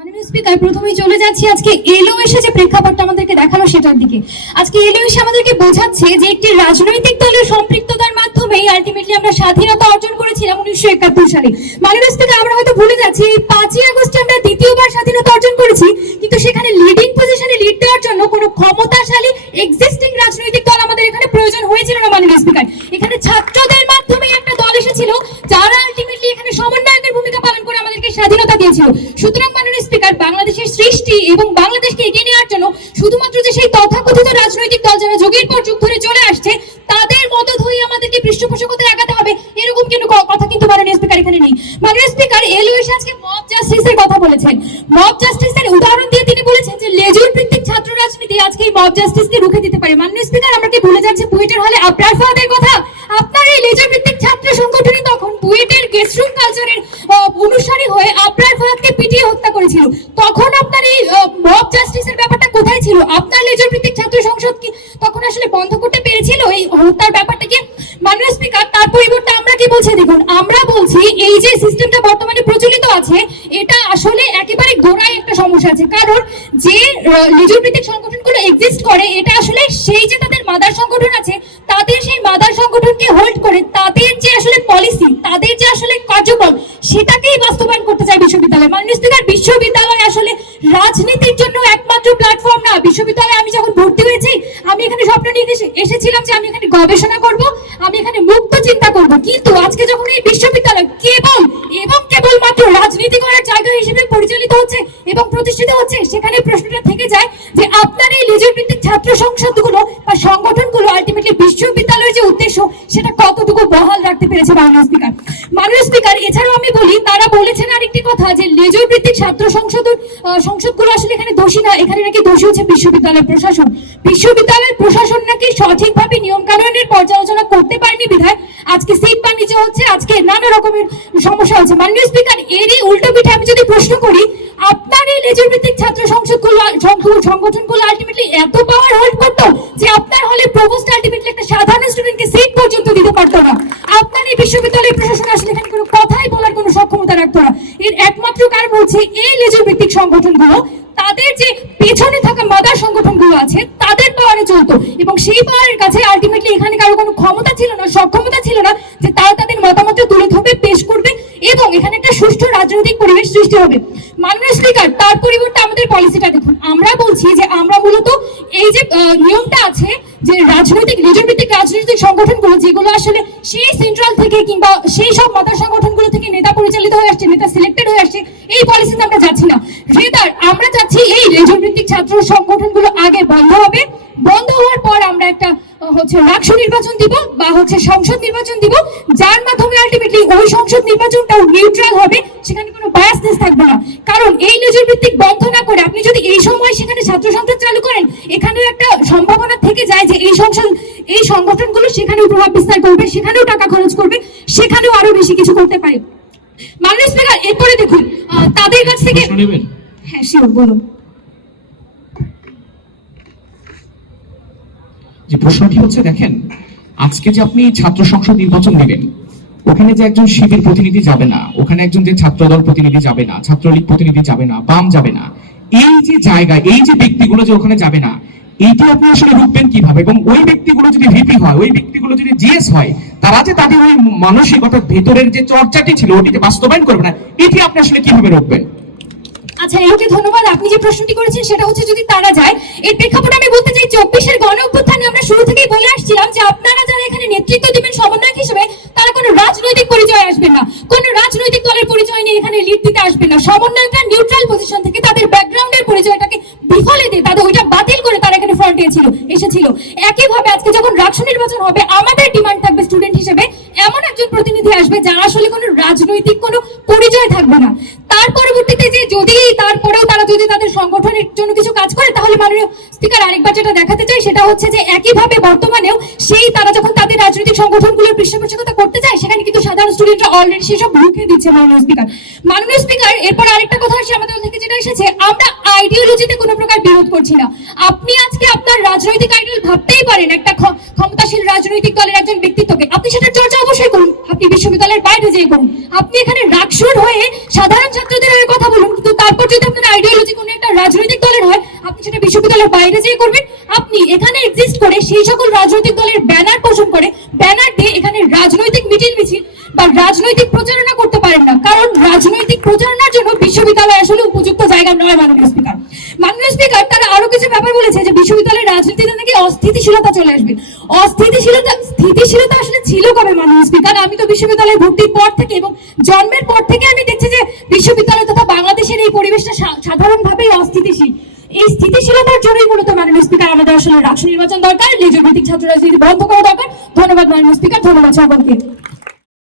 মাননীয় স্পিকার, প্রথমেই চলে যাচ্ছি আজকে এলো এসে যে প্রেক্ষাপটটা আমাদেরকে দেখালো সেটার দিকে। আজকে এলো এসে আমাদেরকে বোঝাচ্ছে যে একটি রাজনৈতিক দলের সম্পৃক্ততার মাধ্যমেই আলটিমেটলি আমরা স্বাধীনতা অর্জন করেছিলাম 1971 সালে। মাননীয় স্পিকার, আমরা হয়তো ভুলে যাচ্ছি এই 5ই আগস্টে আমরা দ্বিতীয়বার স্বাধীনতা অর্জন করেছি, কিন্তু সেখানে লিডিং পজিশনে লিড দেওয়ার জন্য কোনো ক্ষমতাশালী এক্সিস্টিং রাজনৈতিক দল আমাদের এখানে প্রয়োজন হয়েছিল না। মাননীয় স্পিকার, এখানে ছাত্রদের মাধ্যমে একটা দল এসেছিল যারা আলটিমেটলি এখানে সমন্বয়কের ভূমিকা পালন করে আমাদেরকে স্বাধীনতা দিয়েছিল। সুতরাং মাননীয় স্পিকার, বাংলাদেশের সৃষ্টি এবং বাংলাদেশকে এগিয়ে নেওয়ার জন্য শুধুমাত্র যে সেই তথাকথিত রাজনৈতিক দল যারা যুগের পর যুগ ধরে চলে আসছে তাদের মদত হয়ে আমাদেরকে পৃষ্ঠপোষকতা লাগাতে হবে, এরকম কোনো কথা কিন্তু মাননীয় স্পিকার এখানে নেই। মাননীয় স্পিকার, এলো এসে আজকে মব জাস্টিসের কথা বলেছেন। মব জাস্টিসের উদাহরণ দিয়ে তিনি বলেছেন যে লেজুর ভিত্তিক ছাত্র রাজনীতি আজকে এই মব জাস্টিসকে রুখে দিতে পারে। মাননীয় স্পিকার, আমরা কি ভুলে যাচ্ছি বুয়েটের হলে আবরার ফাহাদের কথা? আপনার এই লেজুর ভিত্তিক ছাত্র সংগঠনই তখন বুয়েটের গেস্ট রুম কালচারের অনুসারী হয়ে আবরার ফাহাদকে পিটিয়ে হত্যা করেছিল। তখন আপনার এই মব জাস্টিসের ব্যাপারটা কোথায় ছিল? আপনার লেজুর ভিত্তিক ছাত্র সংসদ কি তখন আসলে বন্ধ করতে পেরেছিল এই হত্যার ব্যাপারটাকে? মাননীয় স্পিকার, তার পরিবর্তে আমরা কি বলছি দেখুন, আমরা বলছি এই যে সিস্টেমটা বর্তমানে প্রচলিত আছে এটা আসলে একেবারে গোড়ায় একটা সমস্যা আছে। কারণ যে লেজুর ভিত্তিক সংগঠনগুলো এক্সিস্ট করে এটা আসলে সেই যে তাদের মাদার সংগঠন আছে তাদের সেই মাদার সংগঠনকে হোল্ড করে তাদের যে আসলে পলিসি, তাদের যে আসলে কার্যক্রম সেটাকেই বাস্তবায়ন করতে চায় বিশ্ববিদ্যালয়। মাননীয় স্পিকার, বিশ্ববিদ্যালয় আসলে রাজনীতির জন্য একমাত্র প্ল্যাটফর্ম না। বিশ্ববিদ্যালয়ে আমি যখন ভর্তি হয়েছি আমি এখানে স্বপ্ন নিয়ে এসেছিলাম যে আমি এখানে গবেষণা করব, আমি এখানে মুক্ত চিন্তা করব, কিন্তু আজকে যখন এই বিশ্ববিদ্যালয় কেবল এবং কেবলমাত্র রাজনীতি করার জায়গা হিসেবে পরিচালিত হচ্ছে এবং প্রতিষ্ঠিত হচ্ছে, সেখানে প্রশ্নটা থেকে যায় যে আপনার এই লেজুর ভিত্তিক ছাত্র সংসদগুলো বা সংগঠনগুলো আলটিমেটলি বিশ্ববিদ্যালয়ের যে উদ্দেশ্য সেটা কতটুকু বহাল রাখতে পেরেছে। মাননীয় স্পিকার, মাননীয় স্পিকার, এছাড়াও আমি বলি তারা বলেছেন আরেকটি কথা যে লেজুর ভিত্তিক ছাত্র সংসদগুলো আসলে এখানে দোষী না, এখানে নাকি দোষী হচ্ছে বিশ্ববিদ্যালয়ের প্রশাসন। বিশ্ববিদ্যালয়ের প্রশাসন নাকি সঠিকভাবে নিয়ম কানুনের পর্যালোচনা করতে পারেনি বিধায় আজকে সিট বাণিজ্য হচ্ছে, আজকে নানা রকমের সমস্যা হচ্ছে। মাননীয় স্পিকার, এরই উল্টো পিঠে আমি যদি প্রশ্ন করি আপনার এই লেজুর ভিত্তিক ছাত্র সংগঠনগুলো আলটিমেটলি এত পাওয়ার হোল্ড করতো যে আপনার হলে প্রভোস্ট আলটিমেটলি একটা সাধারণ স্টুডেন্টকে সিট পর্যন্ত দিতে পারতো না। আপনার এই বিশ্ববিদ্যালয়ের প্রশাসন আসলে এখানে কোনো কথাই বলার কোনো সক্ষমতা রাখতো না। এর একমাত্র কারণ হচ্ছে এই লেজুর ভিত্তিক সংগঠনগুলো তাদের যে পেছনে থাকা মাদার সংগঠনগুলো আছে তাদের পাওয়ারে চলতো এবং সেই পাওয়ারের কাছে আলটিমেটলি এখানে কারো কোনো ক্ষমতা ছিল না, সক্ষমতা ছিল না যে তারা তাদের মতামত তুলে ধরবে, পেশ করবে এবং এখানে একটা সুষ্ঠু রাজনৈতিক পরিবেশ সৃষ্টি হবে। মাননীয় স্পিকার, তার পরিবর্তে আমাদের পলিসিটা দেখুন, আমরা বলছি যে আমরা মূলত এই যে নিয়মটা আছে যে রাজনৈতিক লেজুর ভিত্তিক রাজনৈতিক সংগঠনগুলো যেগুলো আসলে সেই সেন্ট্রাল থেকে কিংবা সেই সব মাদার সংগঠনগুলো থেকে নেতা পরিচালিত হয়ে আসছে, নেতা সিলেক্টেড হয়ে আসছে, এই পলিসিতে আমরা যাচ্ছি না। রেদার আমরা চাচ্ছি এই লেজুর ভিত্তিক ছাত্র সংগঠনগুলো আগে বন্ধ হবে, বন্ধ হওয়ার পর আমরা একটা রাষ্ট্র নির্বাচন দিব বা সংসদ নির্বাচন দিব, যার মাধ্যমে আলটিমেটলি ওই সংসদ নির্বাচনটাও নিউট্রাল হবে, সেখানে কোনো বায়াসনেস থাকবে না। কারণ এই লেজুর ভিত্তিক বন্ধ না করে আপনি যদি এই সময় সেখানে ছাত্র সংসদ চালু করেন, এখানেও একটা সম্ভাবনা থেকে যায় যে এই সংগঠনগুলো সেখানেও প্রভাব বিস্তার করবে, সেখানেও টাকা খরচ করবে, সেখানেও আরো বেশি কিছু করতে পারে। মাননীয় স্পিকার, এরপরে দেখুন তাদের কাছ থেকে হ্যাঁ শিওর বলুন। যে প্রশ্নটি হচ্ছে, দেখেন আজকে যে আপনি ছাত্র সংসদ নির্বাচন দিবেন, ওখানে যে একজন শিবির প্রতিনিধি যাবে না, ওখানে একজন যে ছাত্রদল প্রতিনিধি যাবে না, ছাত্রলীগ প্রতিনিধি যাবে না, বাম যাবে না, এই যে জায়গা, এই যে ব্যক্তিগুলো যে ওখানে যাবে না, এইটি আপনি আসলে রুখবেন কিভাবে? এবং ওই ব্যক্তিগুলো যদি ভিপি হয়, ওই ব্যক্তিগুলো যদি জিএস হয়, তারা যে তাদের ওই মানসিকতার ভেতরের যে চর্চাটি ছিল ওটিতে বাস্তবায়ন করবে না, এটি আপনি আসলে কিভাবে রুখবেন? আচ্ছা, একে ধন্যবাদ। আপনি যে প্রশ্নটি করেছেন সেটা হচ্ছে যদি তারা যায়, এর প্রেক্ষাপটে আমি বলতে চাই 24-এর গণ অভ্যুত্থানে আমরা শুরু থেকেই বলে আসছিলাম যে আপনারা যারা এখানে নেতৃত্ব দিবেন সমন্বয়ক হিসেবে তারা কোনো রাজনৈতিক পরিচয় আসবেন না, কোনো রাজনৈতিক দলের পরিচয় নিয়ে এখানে লিড দিতে আসবেন না। সমন্বয়করা নিউট্রাল পজিশন থেকে তাদের ব্যাকগ্রাউন্ডের পরিচয়টাকে বিফলে দিয়ে তাদের ওইটা বাতিল করে তারা এখানে ফ্রন্টে এসেছিল। একইভাবে আজকে যখন রাষ্ট্র নির্বাচন হবে আমাদের ডিমান্ড থাকবে স্টুডেন্ট হিসেবে এমন একজন প্রতিনিধি আসবে যার আসলে কোনো রাজনৈতিক কোনো পরিচয় থাকবে না। তার পরবর্তীতে যে যদি তারপরেও তারা যদি তাদের সংগঠনের জন্য কিছু কাজ করে, তাহলে মাননীয় স্পিকার আরেকবার যেটা দেখাতে চাই সেটা হচ্ছে যে একইভাবে বর্তমানেও সেই তারা যখন তাদের রাজনৈতিক সংগঠনগুলোর পৃষ্ঠপোষকতা করতে যায়, সেখানে কিন্তু সাধারণ স্টুডেন্টরা অলরেডি সেসব রুখে দিচ্ছে। মাননীয় স্পিকার, এরপর আরেকটা কথা আসছে আমাদের থেকে যেটা এসেছে, আমরা আইডিওলজিতে কোনো প্রকার বিরোধ করছি না। আপনি আজকে আপনার রাজনৈতিক আইডল ভাবতেই পারেন একটা ক্ষমতাশীল রাজনৈতিক দলের একজন ব্যক্তিত্বকে, আপনি সেটার চর্চা অবশ্যই করুন, আপনি বিশ্ববিদ্যালয়ের বাইরে যেয়ে করুন, আপনি এখানে রাকসুর হয়ে সাধারণ ছাত্রদের হয়ে কথা বলুন, কিন্তু তারপর যদি আপনার আইডিওলজি কোনো একটা রাজনৈতিক দলের হয়, আপনি সেটা বিশ্ববিদ্যালয়ের বাইরে যেয়ে করবেন। আপনি এখানে এক্সিস্ট করে সেই সকল রাজনৈতিক দলের ব্যানার পোষণ করে, ব্যানার দিয়ে এখানে রাজনৈতিক মিছিল বা রাজনৈতিক প্রচারণা করতে পারেন না, কারণ রাজনৈতিক প্রচারণার জন্য বিশ্ববিদ্যালয় আসলে উপযুক্ত জায়গা নয়। মাননীয় স্পিকার, তারা আরো কিছু ব্যাপার বলেছে যে বিশ্ববিদ্যালয়ের রাজনীতিতে নাকি অস্থিতিশীলতা চলে আসবে। স্থিতিশীলতা আসলে ছিল কবে মাননীয় স্পিকার? আমি তো বিশ্ববিদ্যালয়ে ভর্তির পর থেকে এবং জন্মের পর থেকে আমি দেখছি যে বিশ্ববিদ্যালয় তথা বাংলাদেশের এই পরিবেশটা সাধারণভাবেই অস্থিতিশীল। এই স্থিতিশীলতার জন্যই মূলত মাননীয় স্পিকার আমাদের আসলে রাষ্ট্র নির্বাচন দরকার, লেজুর ভিত্তিক ছাত্র রাজনীতি বন্ধ করা দরকার। ধন্যবাদ মাননীয় স্পিকার, ধন্যবাদ সকলকে।